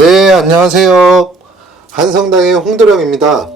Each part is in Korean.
안녕하세요. 한성당의 홍도령입니다.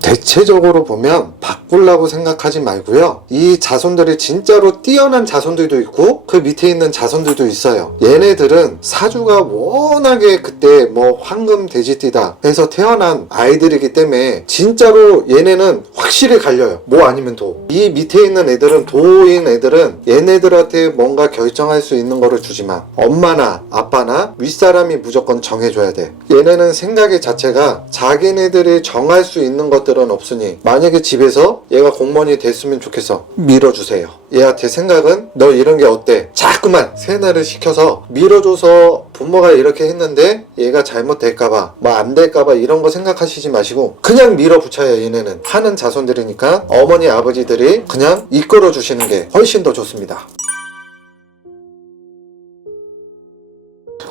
대체적으로 보면 바꾸려고 생각하지 말고요. 이 자손들이 진짜로 뛰어난 자손들도 있고 그 밑에 있는 자손들도 있어요. 얘네들은 사주가 워낙에 그때 뭐 황금 돼지띠다 해서 태어난 아이들이기 때문에 진짜로 얘네는 확실히 갈려요. 뭐 아니면 도. 이 밑에 있는 애들은 도인 애들은 얘네들한테 뭔가 결정할 수 있는 거를 주지 마. 엄마나 아빠나 윗사람이 무조건 정해줘야 돼. 얘네는 생각의 자체가 자기네들이 정할 수 있는 것들은 없으니 만약에 집에서 얘가 공무원이 됐으면 좋겠어. 밀어주세요. 얘한테 생각은 너 이런 게 어때? 자꾸만 세뇌를 시켜서 밀어줘서 부모가 이렇게 했는데 얘가 잘못될까봐 뭐 안 될까봐 이런 거 생각하시지 마시고 그냥 밀어붙여요 얘네는 하는 자손들이니까 어머니 아버지들이 그냥 이끌어 주시는 게 훨씬 더 좋습니다.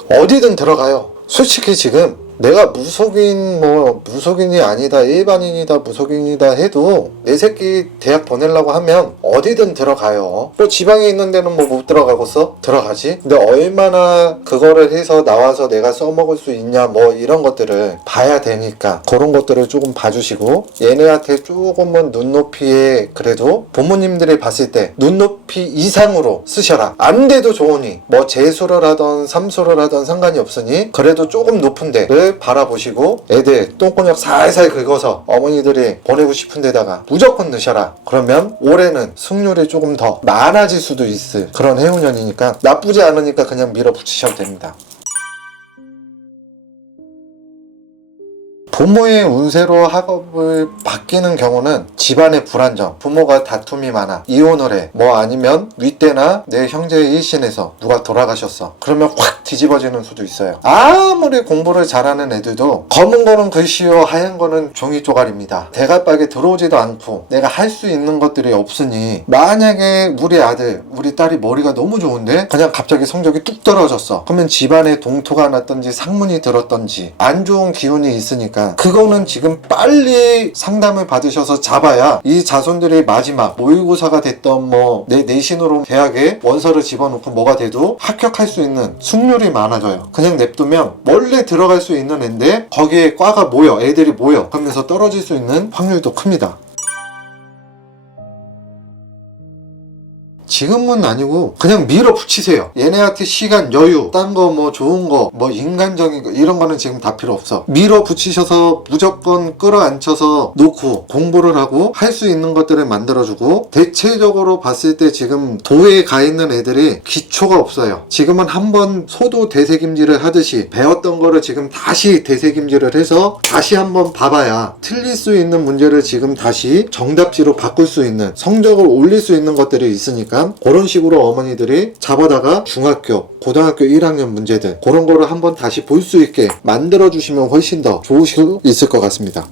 어디든 들어가요. 솔직히 지금 내가 무속인 뭐 무속인이 아니다 일반인이다 무속인이다 해도 내 새끼 대학 보내려고 하면 어디든 들어가요. 뭐 지방에 있는 데는 뭐 못 들어가겠어? 들어가지. 근데 얼마나 그거를 해서 나와서 내가 써먹을 수 있냐 뭐 이런 것들을 봐야 되니까 그런 것들을 조금 봐주시고 얘네한테 조금은 눈높이에 그래도 부모님들이 봤을 때 눈높이 이상으로 쓰셔라. 안 돼도 좋으니 뭐 재수를 하던 삼수를 하던 상관이 없으니 그래도 조금 높은 데를 바라보시고 애들 똥꼬녁 살살 긁어서 어머니들이 보내고 싶은 데다가 무조건 넣으셔라. 그러면 올해는 승률이 조금 더 많아질 수도 있을 그런 해운년이니까 나쁘지 않으니까 그냥 밀어붙이셔도 됩니다. 부모의 운세로 학업을 바뀌는 경우는 집안의 불안정, 부모가 다툼이 많아, 이혼을 해, 뭐 아니면 윗대나 내 형제의 일신에서 누가 돌아가셨어. 그러면 확 뒤집어지는 수도 있어요. 아무리 공부를 잘하는 애들도 검은 거는 글씨요, 하얀 거는 종이 쪼가리입니다. 대갈박에 들어오지도 않고 내가 할 수 있는 것들이 없으니 만약에 우리 아들, 우리 딸이 머리가 너무 좋은데 그냥 갑자기 성적이 뚝 떨어졌어. 그러면 집안에 동토가 났던지 상문이 들었던지 안 좋은 기운이 있으니까 그거는 지금 빨리 상담을 받으셔서 잡아야 이 자손들의 마지막 모의고사가 됐던 뭐 내 내신으로 대학에 원서를 집어넣고 뭐가 돼도 합격할 수 있는 승률이 많아져요. 그냥 냅두면 원래 들어갈 수 있는 애인데 거기에 과가 모여 애들이 모여 그러면서 떨어질 수 있는 확률도 큽니다. 지금은 아니고 그냥 밀어붙이세요. 얘네한테 시간 여유, 딴 거 뭐 좋은 거, 뭐 인간적인 거 이런 거는 지금 다 필요 없어. 밀어붙이셔서 무조건 끌어안쳐서 놓고 공부를 하고 할 수 있는 것들을 만들어주고 대체적으로 봤을 때 지금 도에 가 있는 애들이 기초가 없어요. 지금은 한번 소도 대세김질을 하듯이 배웠던 거를 지금 다시 대세김질을 해서 다시 한번 봐봐야 틀릴 수 있는 문제를 지금 다시 정답지로 바꿀 수 있는 성적을 올릴 수 있는 것들이 있으니까 그런 식으로 어머니들이 잡아다가 중학교, 고등학교 1학년 문제들 그런 거를 한번 다시 볼 수 있게 만들어 주시면 훨씬 더 좋으실 수 있을 것 같습니다.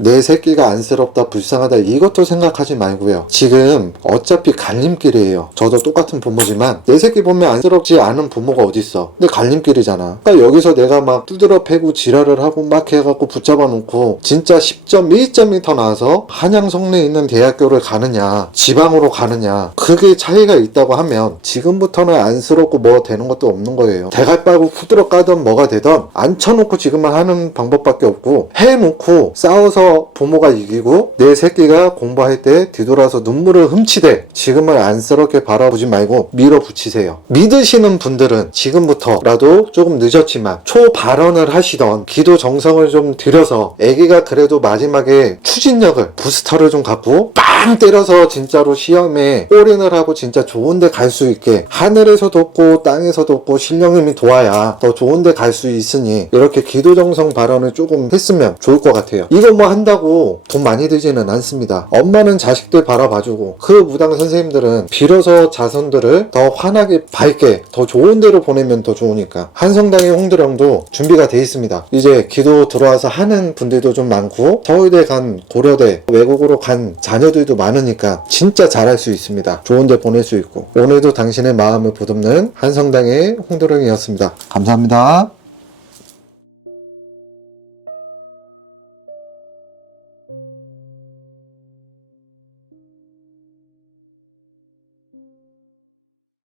내 새끼가 안쓰럽다 불쌍하다 이것도 생각하지 말고요 지금 어차피 갈림길이에요. 저도 똑같은 부모지만 내 새끼 보면 안쓰럽지 않은 부모가 어딨어. 근데 갈림길이잖아. 그러니까 여기서 내가 막 두드러 패고 지랄을 하고 막 해갖고 붙잡아 놓고 진짜 10점 1점이 더 나와서 한양 성내에 있는 대학교를 가느냐 지방으로 가느냐 그게 차이가 있다고 하면 지금부터는 안쓰럽고 뭐 되는 것도 없는 거예요. 대갈 빨고 후드러 까던 뭐가 되던 앉혀놓고 지금은 하는 방법밖에 없고 해놓고 싸워서 부모가 이기고 내 새끼가 공부할 때 뒤돌아서 눈물을 훔치되 지금 은 안쓰럽게 바라보지 말고 밀어붙이세요. 믿으시는 분들은 지금부터라도 조금 늦었지만 초발언을 하시던 기도 정성을 좀 들여서 아기가 그래도 마지막에 추진력을 부스터를 좀 갖고 빵 때려서 진짜로 시험에 올인을 하고 진짜 좋은데 갈 수 있게 하늘에서도 없고 땅에서도 없고 신령님이 도와야 더 좋은데 갈 수 있으니 이렇게 기도 정성 발언을 조금 했으면 좋을 것 같아요. 이거 뭐 한다고 돈 많이 들지는 않습니다. 엄마는 자식들 바라봐주고 그 무당 선생님 들은 빌어서 자손들을 더 환하게 밝게 더 좋은 데로 보내면 더 좋으니까 한성당의 홍두령도 준비가 돼 있습니다. 이제 기도 들어와서 하는 분들도 좀 많고 서울대 간 고려대 외국으로 간 자녀들도 많으니까 진짜 잘할 수 있습니다. 좋은 데 보낼 수 있고 오늘도 당신의 마음을 보듬는 한성당의 홍두령이었습니다. 감사합니다.